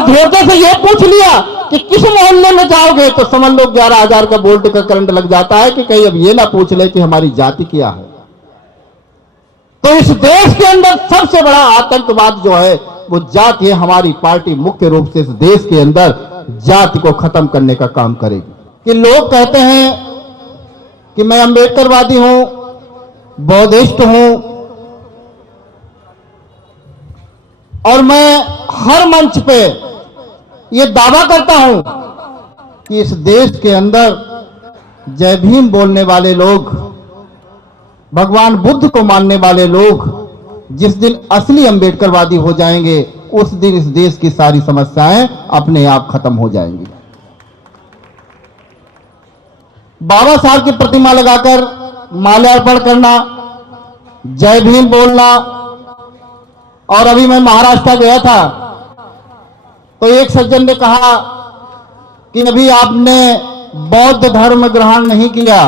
अगर धीरज से ये पूछ लिया कि किस मोहल्ले में जाओगे तो समझ लो 11,000 का वोल्ट का करंट लग जाता है कि कहीं अब ये ना पूछ ले कि हमारी जाति क्या है। तो इस देश के अंदर सबसे बड़ा आतंकवाद जो है वो जाति है। हमारी पार्टी मुख्य रूप से इस देश के अंदर जाति को खत्म करने का काम करेगी। कि लोग कहते हैं कि मैं अंबेडकरवादी हूं, बौद्धिस्ट हूं, और मैं हर मंच पे ये दावा करता हूं कि इस देश के अंदर जय भीम बोलने वाले लोग, भगवान बुद्ध को मानने वाले लोग जिस दिन असली अंबेडकरवादी हो जाएंगे उस दिन इस देश की सारी समस्याएं अपने आप खत्म हो जाएंगी। बाबा साहब की प्रतिमा लगाकर माल्यार्पण करना, जय भीम बोलना। और अभी मैं महाराष्ट्र गया था तो एक सज्जन ने कहा कि अभी आपने बौद्ध धर्म ग्रहण नहीं किया,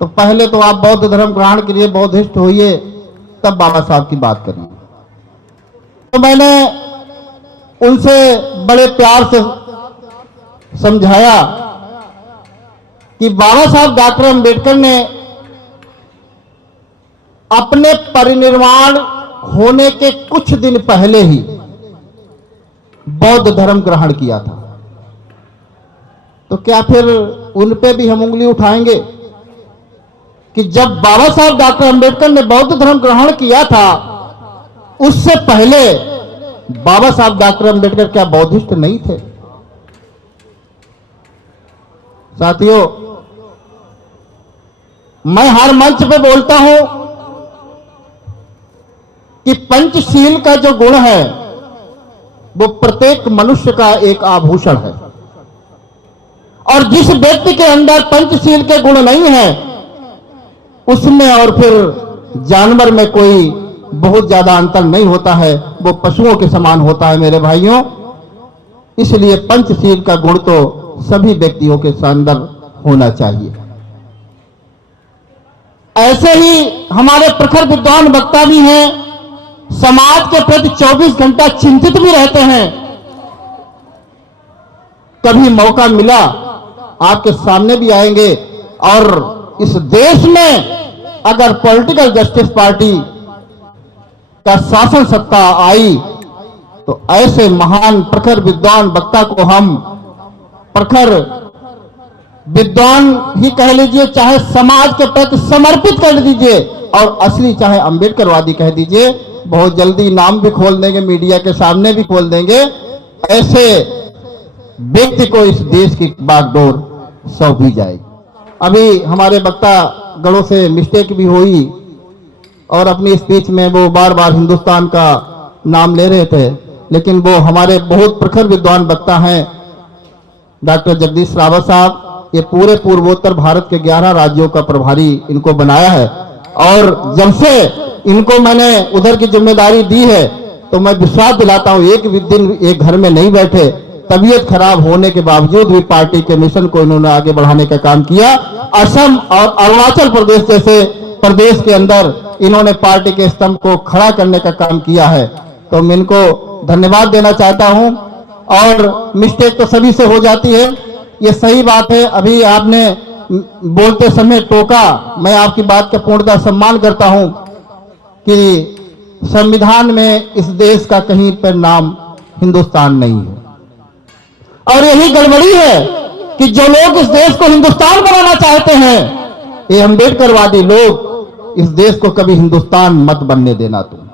तो पहले तो आप बौद्ध धर्म ग्रहण के लिए बौद्धिस्ट होइए तब बाबा साहब की बात करिए। तो मैंने उनसे बड़े प्यार से समझाया कि बाबा साहब डॉक्टर अंबेडकर ने अपने परिनिर्वाण होने के कुछ दिन पहले ही बौद्ध धर्म ग्रहण किया था। तो क्या फिर उन पे भी हम उंगली उठाएंगे कि जब बाबा साहब डॉक्टर अंबेडकर ने बौद्ध धर्म ग्रहण किया था उससे पहले बाबा साहब डॉक्टर अंबेडकर क्या बौद्धिस्ट नहीं थे? साथियों, मैं हर मंच पे बोलता हूं कि पंचशील का जो गुण है वो प्रत्येक मनुष्य का एक आभूषण है, और जिस व्यक्ति के अंदर पंचशील के गुण नहीं है उसमें और फिर जानवर में कोई बहुत ज्यादा अंतर नहीं होता है, वो पशुओं के समान होता है मेरे भाइयों। इसलिए पंचशील का गुण तो सभी व्यक्तियों के अंदर होना चाहिए। ऐसे ही हमारे प्रखर विद्वान वक्ता भी हैं, समाज के प्रति 24 घंटा चिंतित भी रहते हैं। कभी मौका मिला आपके सामने भी आएंगे, और इस देश में अगर पॉलिटिकल जस्टिस पार्टी का शासन सत्ता आई तो ऐसे महान प्रखर विद्वान वक्ता को हम प्रखर विद्वान ही कह लीजिए, चाहे समाज के प्रति समर्पित कर दीजिए, और असली चाहे अंबेडकरवादी कह दीजिए, बहुत जल्दी नाम भी खोल देंगे, मीडिया के सामने भी खोल देंगे। ऐसे व्यक्ति को इस देश की बागडोर सौंपी जाएगी। अभी हमारे वक्ता गणों से मिस्टेक भी हुई और अपनी स्पीच में वो बार बार हिंदुस्तान का नाम ले रहे थे, लेकिन वो हमारे बहुत प्रखर विद्वान वक्ता हैं डॉक्टर जगदीश रावत साहब। ये पूरे पूर्वोत्तर भारत के 11 राज्यों का प्रभारी इनको बनाया है, और जब से इनको मैंने उधर की जिम्मेदारी दी है तो मैं विश्वास दिलाता हूं एक भी दिन एक घर में नहीं बैठे। तबीयत खराब होने के बावजूद भी पार्टी के मिशन को इन्होंने आगे बढ़ाने का काम किया। असम और अरुणाचल प्रदेश जैसे प्रदेश के अंदर इन्होंने पार्टी के स्तंभ को खड़ा करने का काम किया है, तो मैं इनको धन्यवाद देना चाहता हूं। और मिस्टेक तो सभी से हो जाती है, ये सही बात है। अभी आपने बोलते समय टोका, मैं आपकी बात का पूर्णतः सम्मान करता हूं कि संविधान में इस देश का कहीं पर नाम हिंदुस्तान नहीं है, और यही गड़बड़ी है कि जो लोग इस देश को हिंदुस्तान बनाना चाहते हैं, ये अंबेडकरवादी लोग इस देश को कभी हिंदुस्तान मत बनने देना। तुम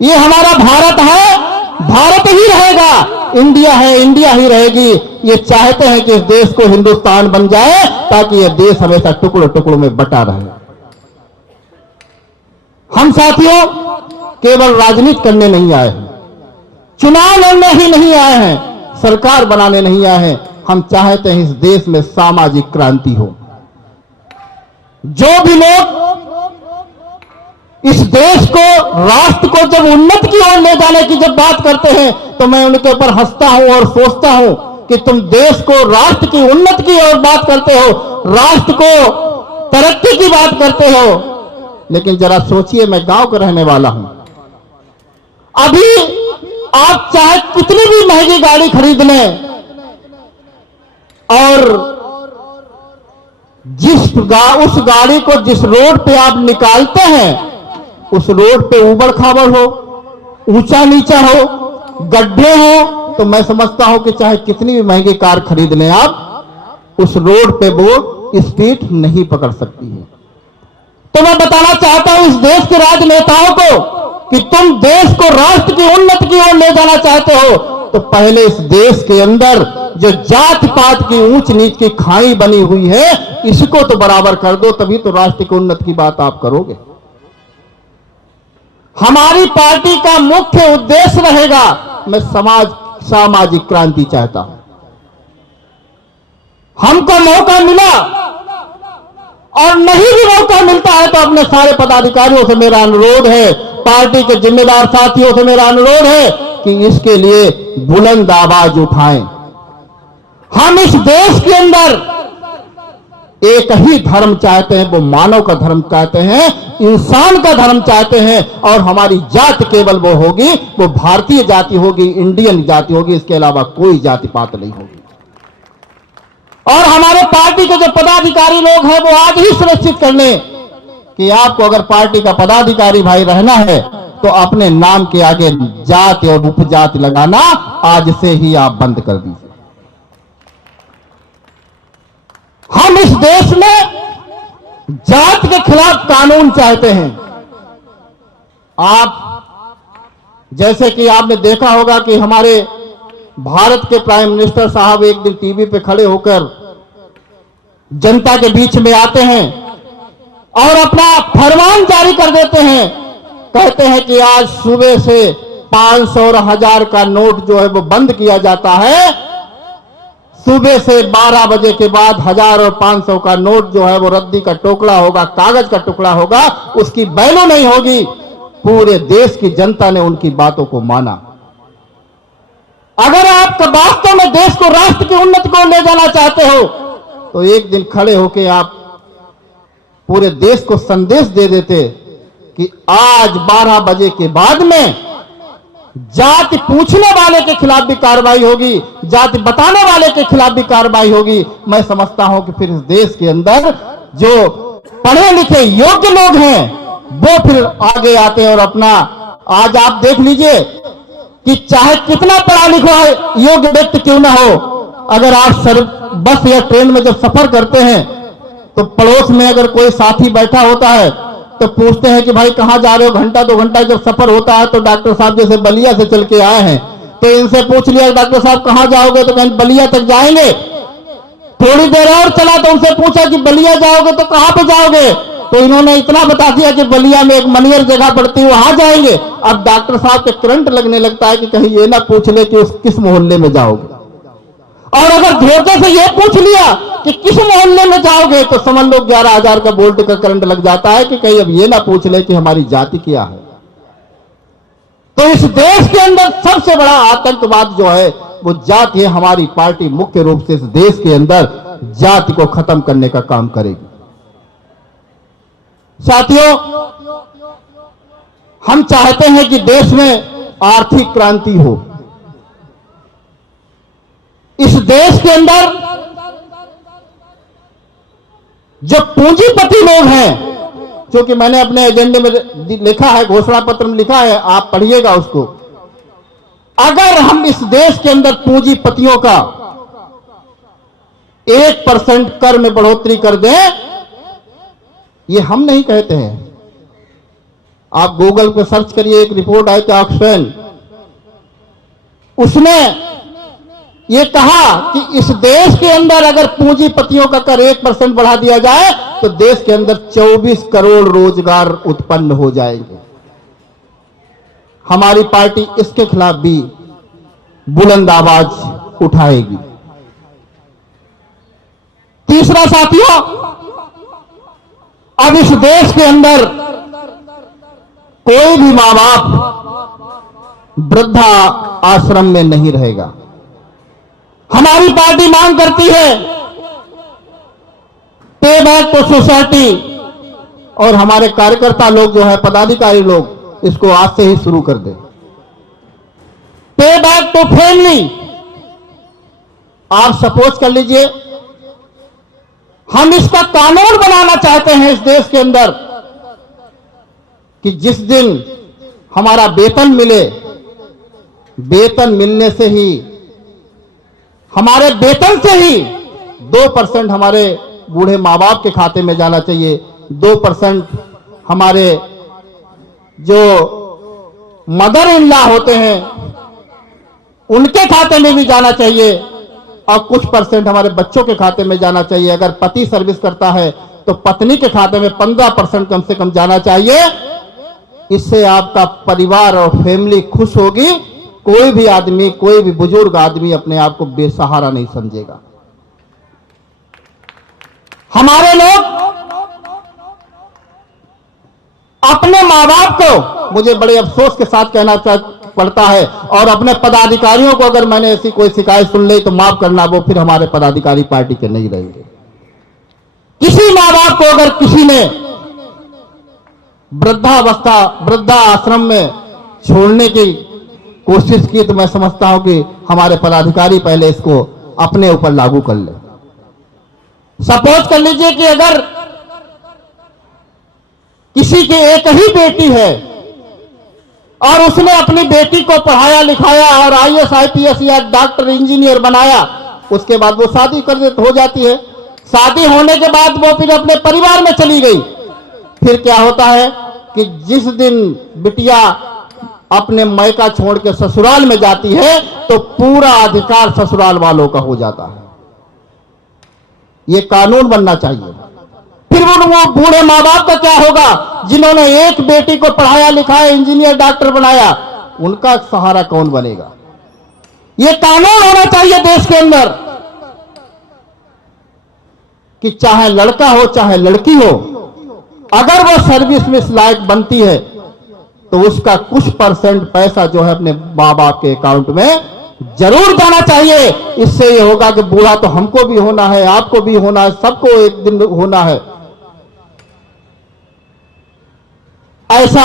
ये हमारा भारत है, भारत ही रहेगा, इंडिया है, इंडिया ही रहेगी। ये चाहते हैं कि इस देश को हिंदुस्तान बन जाए ताकि यह देश हमेशा टुकड़ों टुकड़ों में बटा रहे। हम साथियों केवल राजनीति करने नहीं आए हैं, चुनाव लड़ने ही नहीं आए हैं, सरकार बनाने नहीं आए हैं। हम चाहते हैं इस देश में सामाजिक क्रांति हो। जो भी लोग इस देश को, राष्ट्र को जब उन्नति की ओर ले जाने की जब बात करते हैं तो मैं उनके ऊपर हंसता हूं और सोचता हूं कि तुम देश को, राष्ट्र की उन्नति की ओर बात करते हो, राष्ट्र को तरक्की की बात करते हो, लेकिन जरा सोचिए, मैं गांव का रहने वाला हूं। अभी आप चाहे कितनी भी महंगी गाड़ी खरीद लें और उस गाड़ी को जिस रोड पे आप निकालते हैं उस रोड पे उबड़ खाबड़ हो, ऊंचा नीचा हो, गड्ढे हो, तो मैं समझता हूं कि चाहे कितनी भी महंगी कार खरीद लें आप, उस रोड पे वो स्पीड नहीं पकड़ सकती है। तो मैं बताना चाहता हूं इस देश के राजनेताओं को कि तुम देश को राष्ट्र की उन्नति की ओर ले जाना चाहते हो तो पहले इस देश के अंदर जो जात पात की ऊंच नीच की खाई बनी हुई है इसको तो बराबर कर दो, तभी तो राष्ट्र की उन्नति की बात आप करोगे। हमारी पार्टी का मुख्य उद्देश्य रहेगा, मैं सामाजिक क्रांति चाहता हूं। हमको मौका मिला और नहीं भी मौका मिलता है तो अपने सारे पदाधिकारियों से मेरा अनुरोध है, पार्टी के जिम्मेदार साथियों से मेरा अनुरोध है कि इसके लिए बुलंद आवाज उठाएं। हम इस देश के अंदर एक ही धर्म चाहते हैं, वो मानव का धर्म चाहते हैं, इंसान का धर्म चाहते हैं और हमारी जात केवल वो होगी, वो भारतीय जाति होगी, इंडियन जाति होगी, इसके अलावा कोई जाति पात नहीं होगी। और हमारे पार्टी के जो पदाधिकारी लोग हैं वो आज ही सुनिश्चित कर लें कि आपको अगर पार्टी का पदाधिकारी भाई रहना है तो अपने नाम के आगे जाति और उपजाति लगाना आज से ही आप बंद कर दीजिए। हम इस देश में जात के खिलाफ कानून चाहते हैं। आप जैसे कि आपने देखा होगा कि हमारे भारत के प्राइम मिनिस्टर साहब एक दिन टीवी पे खड़े होकर जनता के बीच में आते हैं और अपना फरमान जारी कर देते हैं, कहते हैं कि आज सुबह से 500 और 1000 का नोट जो है वो बंद किया जाता है, सुबह से 12 बजे के बाद 1000 और 500 का नोट जो है वो रद्दी का टुकड़ा होगा, कागज का टुकड़ा होगा, उसकी वैल्यू नहीं होगी। पूरे देश की जनता ने उनकी बातों को माना। अगर आप वास्तव में देश को राष्ट्र की उन्नति को ले जाना चाहते हो तो एक दिन खड़े होकर आप पूरे देश को संदेश दे देते कि आज 12 बजे के बाद में जाति पूछने वाले के खिलाफ भी कार्रवाई होगी, जाति बताने वाले के खिलाफ भी कार्रवाई होगी। मैं समझता हूं कि फिर इस देश के अंदर जो पढ़े लिखे योग्य लोग हैं वो फिर आगे आते हैं और अपना, आज आप देख लीजिए कि चाहे कितना पढ़ा लिखा योग्य व्यक्ति क्यों ना हो, अगर आप बस या ट्रेन में जब सफर करते हैं तो पड़ोस में अगर कोई साथी बैठा होता है तो पूछते हैं कि भाई कहां जा रहे हो, घंटा 2 घंटा जब सफर होता है तो डॉक्टर साहब जैसे बलिया से चल के आए हैं तो इनसे पूछ लिया डॉक्टर साहब कहां जाओगे, तो कहीं बलिया तक जाएंगे। थोड़ी देर और चला तो उनसे पूछा कि बलिया जाओगे तो कहां पे जाओगे, तो इन्होंने इतना बता दिया कि बलिया में एक मनियर जगह पड़ती है वहां जाएंगे। अब डॉक्टर साहब के करंट लगने लगता है कि कहीं ये ना पूछ ले कि उस किस मोहल्ले में जाओगे, और अगर धोखे से ये पूछ लिया कि किस मोहल्ले में जाओगे तो समझ लो 11,000 का वोल्ट का करंट लग जाता है कि कहीं अब ये ना पूछ ले कि हमारी जाति क्या है। तो इस देश के अंदर सबसे बड़ा आतंकवाद जो है वो जाति है। हमारी पार्टी मुख्य रूप से इस देश के अंदर जाति को खत्म करने का काम करेगी। साथियों, हम चाहते हैं कि देश में आर्थिक क्रांति हो। इस देश के अंदर जो पूंजीपति लोग हैं, जो कि मैंने अपने एजेंडे में लिखा है, घोषणा पत्र में लिखा है, आप पढ़िएगा उसको। अगर हम इस देश के अंदर पूंजीपतियों का 1% कर में बढ़ोतरी कर दें, ये हम नहीं कहते हैं, आप गूगल पे सर्च करिए, एक रिपोर्ट आई थी ऑक्सफैम, उसने ये कहा कि इस देश के अंदर अगर पूंजीपतियों का कर 1% बढ़ा दिया जाए तो देश के अंदर 24 करोड़ रोजगार उत्पन्न हो जाएंगे। हमारी पार्टी इसके खिलाफ भी बुलंद आवाज उठाएगी। तीसरा साथियों, अब इस देश के अंदर कोई भी मां बाप वृद्धा आश्रम में नहीं रहेगा। हमारी पार्टी मांग करती है पे बैक टू सोसाइटी, और हमारे कार्यकर्ता लोग जो है, पदाधिकारी लोग, इसको आज से ही शुरू कर दें। पे बैक टू फैमिली। आप सपोज कर लीजिए, हम इसका कानून बनाना चाहते हैं इस देश के अंदर कि जिस दिन हमारा वेतन मिले, वेतन मिलने से ही, हमारे वेतन से ही 2% हमारे बूढ़े माँ बाप के खाते में जाना चाहिए, 2% हमारे जो मदर इन लॉ होते हैं उनके खाते में भी जाना चाहिए, और कुछ % हमारे बच्चों के खाते में जाना चाहिए। अगर पति सर्विस करता है तो पत्नी के खाते में 15% कम से कम जाना चाहिए। इससे आपका परिवार और फैमिली खुश होगी। कोई भी आदमी, कोई भी बुजुर्ग आदमी अपने आप को बेसहारा नहीं समझेगा। हमारे लोग अपने मां बाप को, मुझे बड़े अफसोस के साथ कहना पड़ता है, और अपने पदाधिकारियों को, अगर मैंने ऐसी कोई शिकायत सुन ली तो माफ करना, वो फिर हमारे पदाधिकारी पार्टी के नहीं रहेंगे। किसी मां बाप को अगर किसी ने वृद्धा आश्रम में छोड़ने की कोशिश की तो मैं समझता हूं कि हमारे पदाधिकारी पहले इसको अपने ऊपर लागू कर ले। सपोज कर लीजिए कि अगर किसी की एक ही बेटी है और उसने अपनी बेटी को पढ़ाया लिखाया और IAS IPS या डॉक्टर इंजीनियर बनाया, उसके बाद वो शादी कर हो जाती है। शादी होने के बाद वो फिर अपने परिवार में चली गई। फिर क्या होता है कि जिस दिन बिटिया अपने मायका छोड़ के ससुराल में जाती है तो पूरा अधिकार ससुराल वालों का हो जाता है। ये कानून बनना चाहिए। फिर वो बूढ़े माँ बाप का क्या होगा जिन्होंने एक बेटी को पढ़ाया लिखाया, इंजीनियर डॉक्टर बनाया, उनका सहारा कौन बनेगा? ये कानून होना चाहिए देश के अंदर कि चाहे लड़का हो चाहे लड़की हो, अगर वो सर्विस में लायक बनती है तो उसका कुछ % पैसा जो है अपने माँ बाप के अकाउंट में जरूर जाना चाहिए। इससे ये होगा कि बूढ़ा तो हमको भी होना है, आपको भी होना है, सबको एक दिन होना है। ऐसा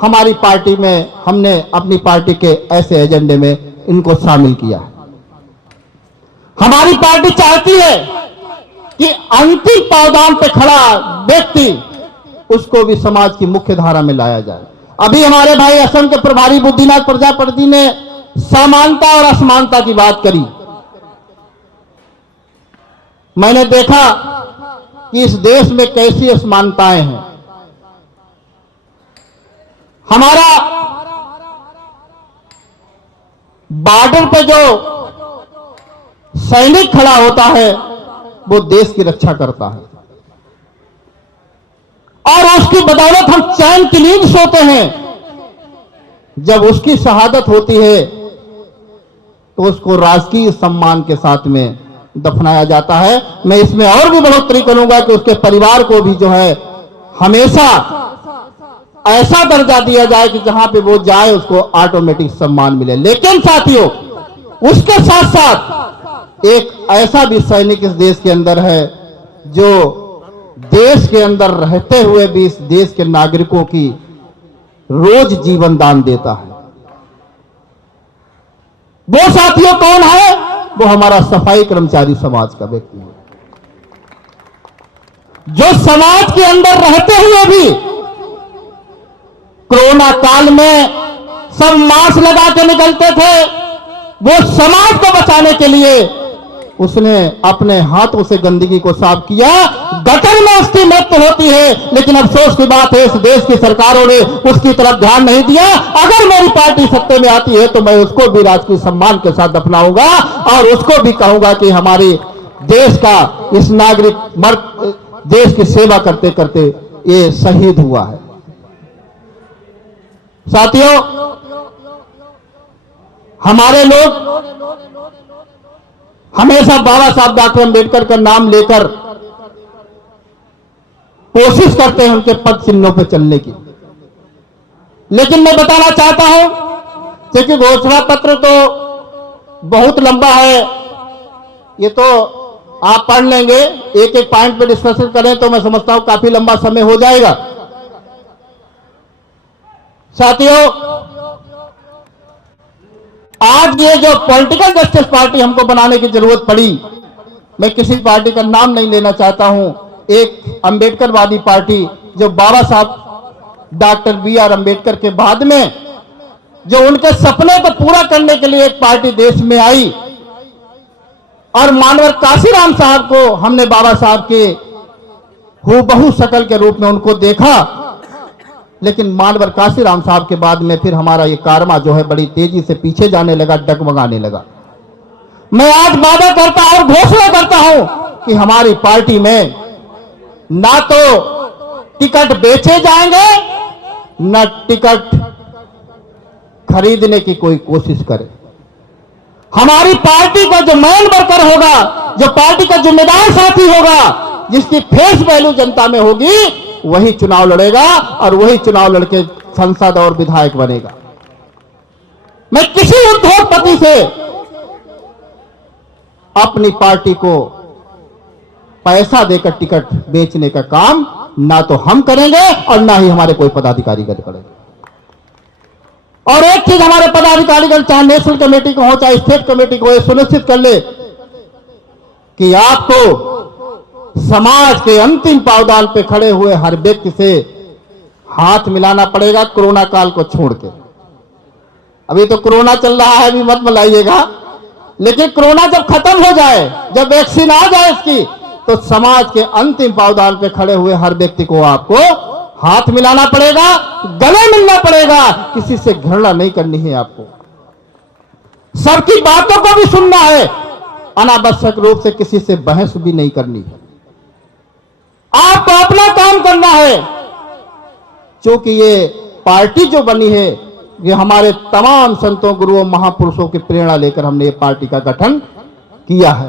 हमारी पार्टी में, हमने अपनी पार्टी के ऐसे एजेंडे में इनको शामिल किया। हमारी पार्टी चाहती है कि अंतिम पावदान पे खड़ा व्यक्ति, उसको भी समाज की मुख्य धारा में लाया जाए। अभी हमारे भाई असम के प्रभारी बुद्धिनाथ प्रजापति ने समानता और असमानता की बात करी। मैंने देखा कि इस देश में कैसी असमानताएं हैं। हमारा बॉर्डर पे जो सैनिक खड़ा होता है वो देश की रक्षा करता है, और उसकी बदौलत हम चैन की नींद सोते हैं। जब उसकी शहादत होती है तो उसको राजकीय सम्मान के साथ में दफनाया जाता है। मैं इसमें और भी बढ़ोतरी करूंगा कि उसके परिवार को भी जो है हमेशा ऐसा दर्जा दिया जाए कि जहां पे वो जाए उसको ऑटोमेटिक सम्मान मिले। लेकिन साथियों, उसके साथ साथ एक ऐसा भी सैनिक इस देश के अंदर है जो देश के अंदर रहते हुए भी इस देश के नागरिकों की रोज जीवन दान देता है। वो साथियों कौन है? वो हमारा सफाई कर्मचारी समाज का व्यक्ति है, जो समाज के अंदर रहते हुए भी कोरोना काल में सब मास्क लगा के निकलते थे। वो समाज को बचाने के लिए उसने अपने हाथों से गंदगी को साफ किया। गटर में उसकी मृत्यु होती है, लेकिन अफसोस की बात है इस देश की सरकारों ने उसकी तरफ ध्यान नहीं दिया। अगर मेरी पार्टी सत्ते में आती है तो मैं उसको भी राजकीय सम्मान के साथ दफनाऊंगा और उसको भी कहूंगा कि हमारे देश का इस नागरिक देश की सेवा करते करते ये शहीद हुआ है। साथियों, हमारे लोग हमेशा बाबा साहब डॉक्टर अंबेडकर का नाम लेकर कोशिश करते हैं उनके पद चिन्हों पर चलने की। लेकिन मैं बताना चाहता हूं, क्योंकि घोषणा पत्र तो बहुत लंबा है, ये तो आप पढ़ लेंगे, एक एक पॉइंट पे डिस्कशन करें तो मैं समझता हूं काफी लंबा समय हो जाएगा। साथियों, आज ये जो पॉलिटिकल जस्टिस पार्टी हमको बनाने की जरूरत पड़ी, मैं किसी पार्टी का नाम नहीं लेना चाहता हूं, एक अंबेडकरवादी पार्टी जो बाबा साहब डॉक्टर बी.आर. अंबेडकर के बाद में जो उनके सपने को पूरा करने के लिए एक पार्टी देश में आई, और मानवर काशीराम साहब को हमने बाबा साहब के हूबहू शकल के रूप में उनको देखा, लेकिन मानवर काशीराम साहब के बाद में फिर हमारा ये कारवा जो है बड़ी तेजी से पीछे जाने लगा, डगमगाने लगा। मैं आज वादा करता और घोषणा करता हूं कि हमारी पार्टी में ना तो टिकट बेचे जाएंगे, न टिकट खरीदने की कोई कोशिश करे। हमारी पार्टी का जो मैन वर्कर होगा, जो पार्टी का जिम्मेदार साथी होगा, जिसकी फेस वैल्यू जनता में होगी, वही चुनाव लड़ेगा और वही चुनाव लड़के संसद और विधायक बनेगा। मैं किसी उद्योगपति से अपनी पार्टी को पैसा देकर टिकट बेचने का काम ना तो हम करेंगे और ना ही हमारे कोई पदाधिकारीगण करेंगे। और एक चीज हमारे पदाधिकारीगण, चाहे नेशनल कमेटी को हो चाहे स्टेट कमेटी को, ये सुनिश्चित कर ले कि आपको समाज के अंतिम पावदान पे खड़े हुए हर व्यक्ति से हाथ मिलाना पड़ेगा, कोरोना काल को छोड़ के। अभी तो कोरोना चल रहा है, अभी मत मिलाइएगा, लेकिन कोरोना जब खत्म हो जाए, जब वैक्सीन आ जाए इसकी, तो समाज के अंतिम पावदान पे खड़े हुए हर व्यक्ति को आपको हाथ मिलाना पड़ेगा, गले मिलना पड़ेगा, किसी से घृणा नहीं करनी है आपको, सबकी बातों को भी सुनना है, अनावश्यक रूप से किसी से बहस भी नहीं करनी है। आपको अपना काम करना है, क्योंकि ये पार्टी जो बनी है, ये हमारे तमाम संतों, गुरुओं, महापुरुषों की प्रेरणा लेकर हमने ये पार्टी का गठन किया है।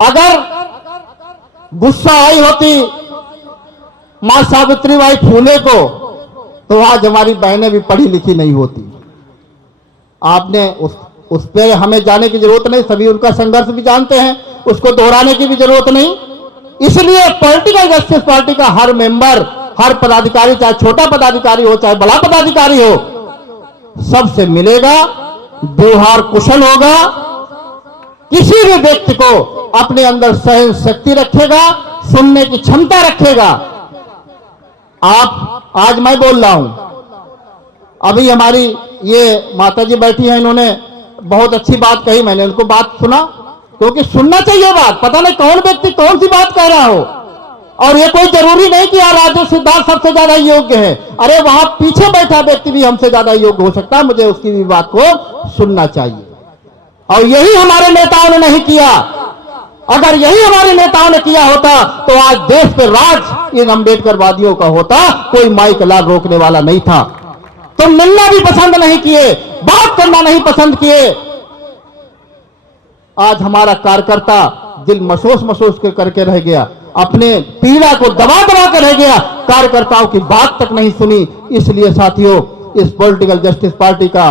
अगर गुस्सा आई होती मां सावित्रीबाई फूले को, तो आज हमारी बहनें भी पढ़ी लिखी नहीं होती। आपने उस पे हमें जाने की जरूरत नहीं, सभी उनका संघर्ष भी जानते हैं, उसको दोहराने की भी जरूरत नहीं। इसलिए पॉलिटिकल जस्टिस पार्टी का हर मेंबर, हर पदाधिकारी, चाहे छोटा पदाधिकारी हो चाहे बड़ा पदाधिकारी हो, सबसे मिलेगा, व्यवहार कुशल होगा, किसी भी व्यक्ति को अपने अंदर सहन शक्ति रखेगा, सुनने की क्षमता रखेगा। आप आज मैं बोल रहा हूं, अभी हमारी ये माताजी बैठी हैं, इन्होंने बहुत अच्छी बात कही, मैंने उनको बात सुना, क्योंकि सुनना चाहिए बात, पता नहीं कौन व्यक्ति कौन सी बात कह रहा हो। और ये कोई जरूरी नहीं कि राजेश सिद्धार्थ सबसे ज्यादा योग्य है, अरे वहां पीछे बैठा व्यक्ति भी हमसे ज्यादा योग्य हो सकता है, मुझे उसकी भी बात को सुनना चाहिए। और यही हमारे नेताओं ने नहीं किया। अगर यही हमारे नेताओं ने किया होता तो आज देश पे राज इन अंबेडकरवादियों का होता, कोई माइक लाल रोकने वाला नहीं था। तो मिलना भी पसंद नहीं किए, बात करना नहीं पसंद किए। आज हमारा कार्यकर्ता दिल महसूस करके रह गया, अपने पीड़ा को दबा दबा कर रह गया, कार्यकर्ताओं की बात तक नहीं सुनी। इसलिए साथियों, इस पॉलिटिकल जस्टिस पार्टी का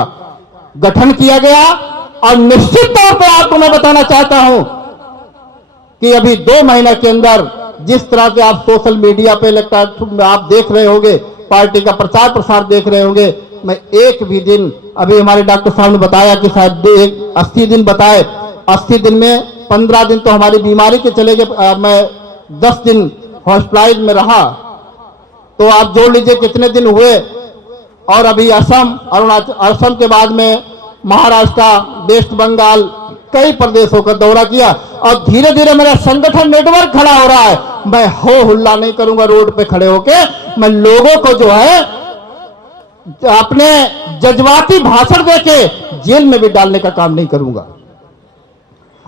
गठन किया गया। और निश्चित तौर पर आपको मैं बताना चाहता हूं कि अभी 2 महीने के अंदर जिस तरह से आप सोशल मीडिया पे लगता है आप देख रहे होंगे, पार्टी का प्रचार प्रसार देख रहे होंगे, मैं एक भी दिन, अभी हमारे डॉक्टर साहब ने बताया कि शायद 80 दिन बताए, 80 दिन में 15 दिन तो हमारी बीमारी के चले गए, मैं 10 दिन हॉस्पिटलाइज में रहा, तो आप जोड़ लीजिए कितने दिन हुए। और अभी असम, अरुणाचल, असम के बाद में महाराष्ट्र, वेस्ट बंगाल, कई प्रदेशों का दौरा किया, और धीरे धीरे मेरा संगठन नेटवर्क खड़ा हो रहा है। मैं हो हुल्ला नहीं करूंगा रोड पे खड़े होके, मैं लोगों को जो है अपने जज्बाती भाषण देके जेल में भी डालने का काम नहीं करूंगा।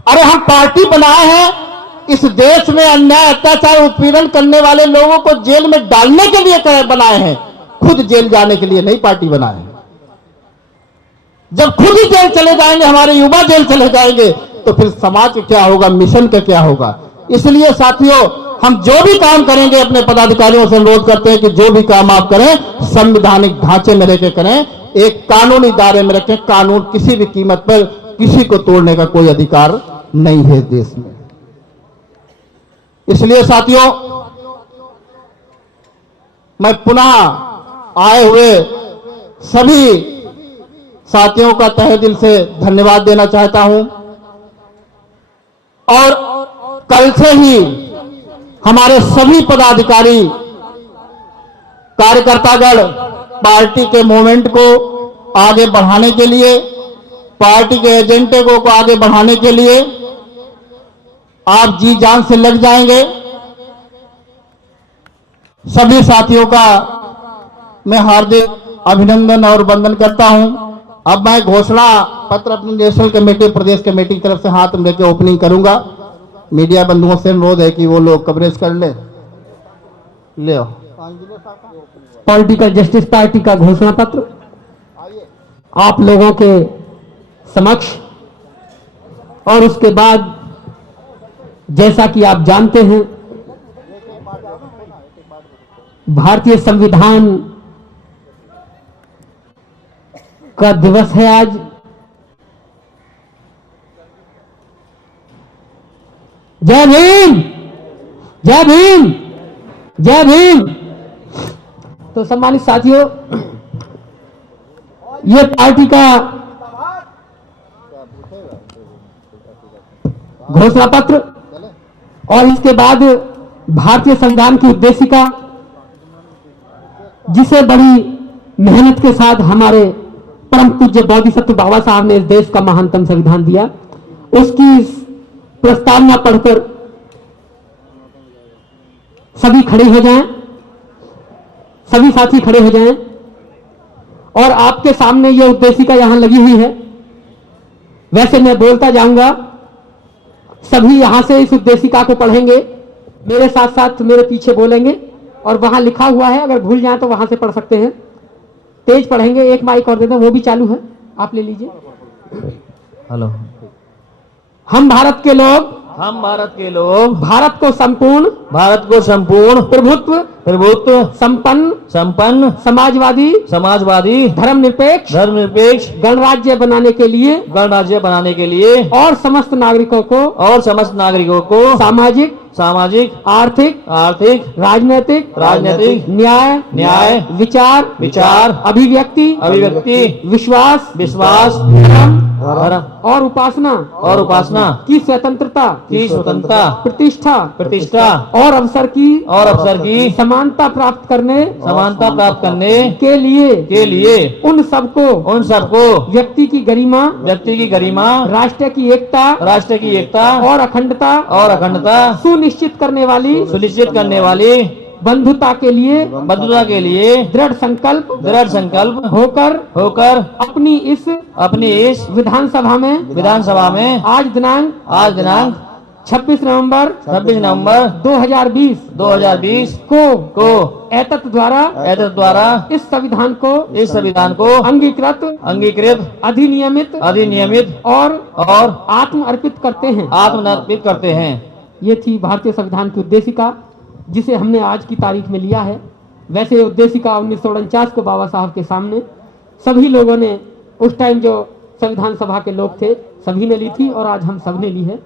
अरे हम पार्टी बनाए हैं, इस देश में अन्याय, अत्याचार, उत्पीड़न करने वाले लोगों को जेल में डालने के लिए बनाए हैं, खुद जेल जाने के लिए नहीं पार्टी बनाए हैं। जब खुद ही जेल चले जाएंगे, हमारे युवा जेल चले जाएंगे, तो फिर समाज का क्या होगा, मिशन का क्या होगा। इसलिए साथियों, हम जो भी काम करेंगे, अपने पदाधिकारियों से अनुरोध करते हैं कि जो भी काम आप करें, संवैधानिक ढांचे में रहकर करें, एक कानूनी दायरे में रखें। कानून किसी भी कीमत पर किसी को तोड़ने का कोई अधिकार नहीं है देश में। इसलिए साथियों, मैं पुनः आए हुए सभी साथियों का तहे दिल से धन्यवाद देना चाहता हूं। और कल से ही हमारे सभी पदाधिकारी कार्यकर्तागण पार्टी के मूवमेंट को आगे बढ़ाने के लिए, पार्टी के एजेंडे को आगे बढ़ाने के लिए आप जी जान से लग जाएंगे। सभी साथियों का मैं हार्दिक अभिनंदन और वंदन करता हूं। अब मैं घोषणा पत्र अपनी नेशनल कमेटी, प्रदेश कमेटी की तरफ से हाथ में लेकर ओपनिंग करूंगा। मीडिया बंधुओं से अनुरोध है कि वो लोग कवरेज कर ले आओ। पॉलिटिकल जस्टिस पार्टी का घोषणा पत्र आप लोगों के समक्ष, और उसके बाद जैसा कि आप जानते हैं भारतीय संविधान का दिवस है आज। जय भीम, जय भीम, जय भीम। तो सम्मानित साथियों, ये पार्टी का घोषणा पत्र और इसके बाद भारतीय संविधान की उद्देशिका, जिसे बड़ी मेहनत के साथ हमारे परम पूज्य बोधिसत्व बाबा साहब ने इस देश का महानतम संविधान दिया, उसकी प्रस्तावना पढ़कर सभी खड़े हो जाएं, सभी साथी खड़े हो जाएं। और आपके सामने यह उद्देशिका यहां लगी हुई है। वैसे मैं बोलता जाऊंगा, सभी यहां से इस उद्देशिका को पढ़ेंगे, मेरे साथ साथ मेरे पीछे बोलेंगे, और वहां लिखा हुआ है, अगर भूल जाए तो वहां से पढ़ सकते हैं। तेज पढ़ेंगे। एक माइक और दे दें, वो भी चालू है, आप ले लीजिए। हेलो। हम भारत के लोग, हम भारत के लोग भारत को संपूर्ण प्रभुत्व संपन्न समाजवादी धर्मनिरपेक्ष गणराज्य बनाने के लिए और समस्त नागरिकों को सामाजिक आर्थिक राजनीतिक न्याय विचार अभिव्यक्ति विश्वास धर्म और उपासना की स्वतंत्रता प्रतिष्ठा और अवसर की समानता प्राप्त करने के लिए उन सबको व्यक्ति की गरिमा राष्ट्र की एकता और अखंडता सुनिश्चित करने वाली बंधुता के लिए दृढ़ संकल्प होकर अपनी इस विधानसभा में आज दिनांक 26 नवंबर 2020 को एतत् द्वारा इस संविधान को अंगीकृत अधिनियमित और आत्म अर्पित करते हैं। ये थी भारतीय संविधान की उद्देशिका, जिसे हमने आज की तारीख में लिया है। वैसे उद्देशिका 1949 को बाबा साहब के सामने सभी लोगों ने, उस टाइम जो संविधान सभा के लोग थे, सभी ने ली थी, और आज हम सब ने ली है।